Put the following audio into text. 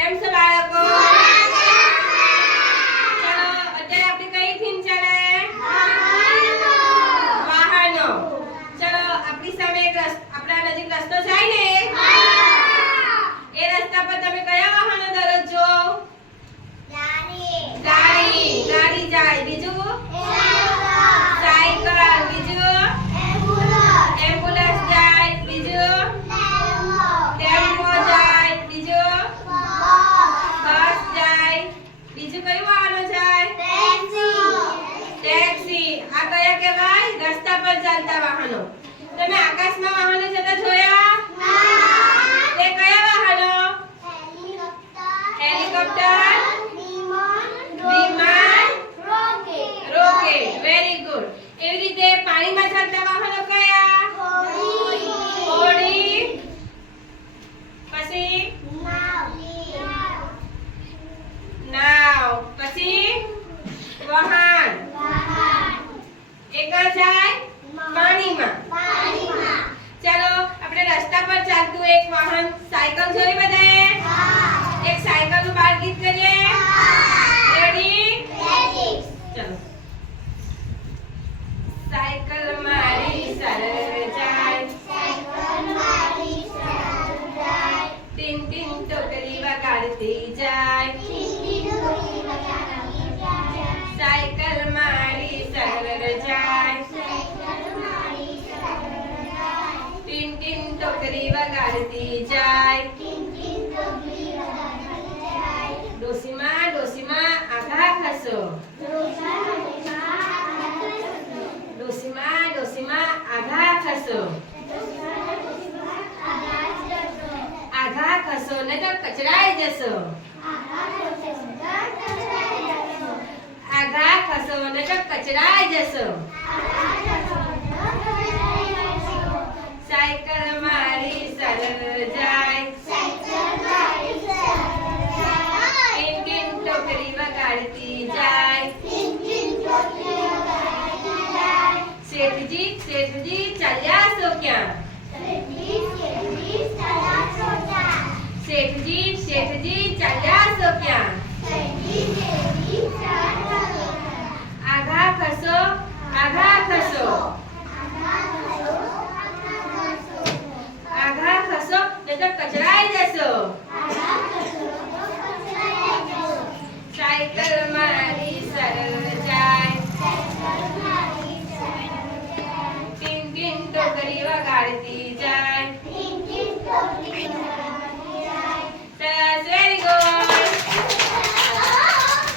કેમ છો બાળકો? ચલો અત્યારે આપણે કઈ થીમ ચાલે? વાહનો. ચલો આપણી સામે એક આપણા નજીક રસ્તો જાય ને, એ રસ્તા પર તમે કયા વાહનો દરરોજ જો? ગાડી જાય. બીજું સાયકલ. બીજું એમ્બ્યુલન્સ જાય. બીજું ટેમ્પો જાય. બીજું બસ જાય. બીજું કયું વાહનો જાય? ટેક્સી. આ કયા કહેવાય? રસ્તા પર ચાલતા વાહનો. તમે આકાશમાં વાહનો જતા જોયા? તે કયા વાહનો? હેલિકોપ્ટર, વિમાન, રોકેટ. Very good. એવી રીતે પાણીમાં ચાલતા વાહનો કયા? હોડી. પછી નાવ. પછી વાહન. એક જાય પાણીમાં. ચાલો આપણે રસ્તા પર ચાલતું એક વાહન સાયકલ જોઈ બધાએ? એક સાયકલનું બાળ ગીત કરીએ. રેડી? ચલો. સાયકલ મારી સરળ જાય, ટીન ટીન ટોકરી વગાડતી જાય. સાયકલ મારી સરળ જાય, ટીન ટીન ટોકરી વગાડતી જાય. ડોસીમાં ડોસીમાં આઘા ખસો, ડોસીમાં ડોસીમાં આઘા ખસો. આઘા ખસો ને તો કચરાઈ જશો. આઘા ખસો ને તો કચરાઈ જશો. સાયકલ મારી સરળ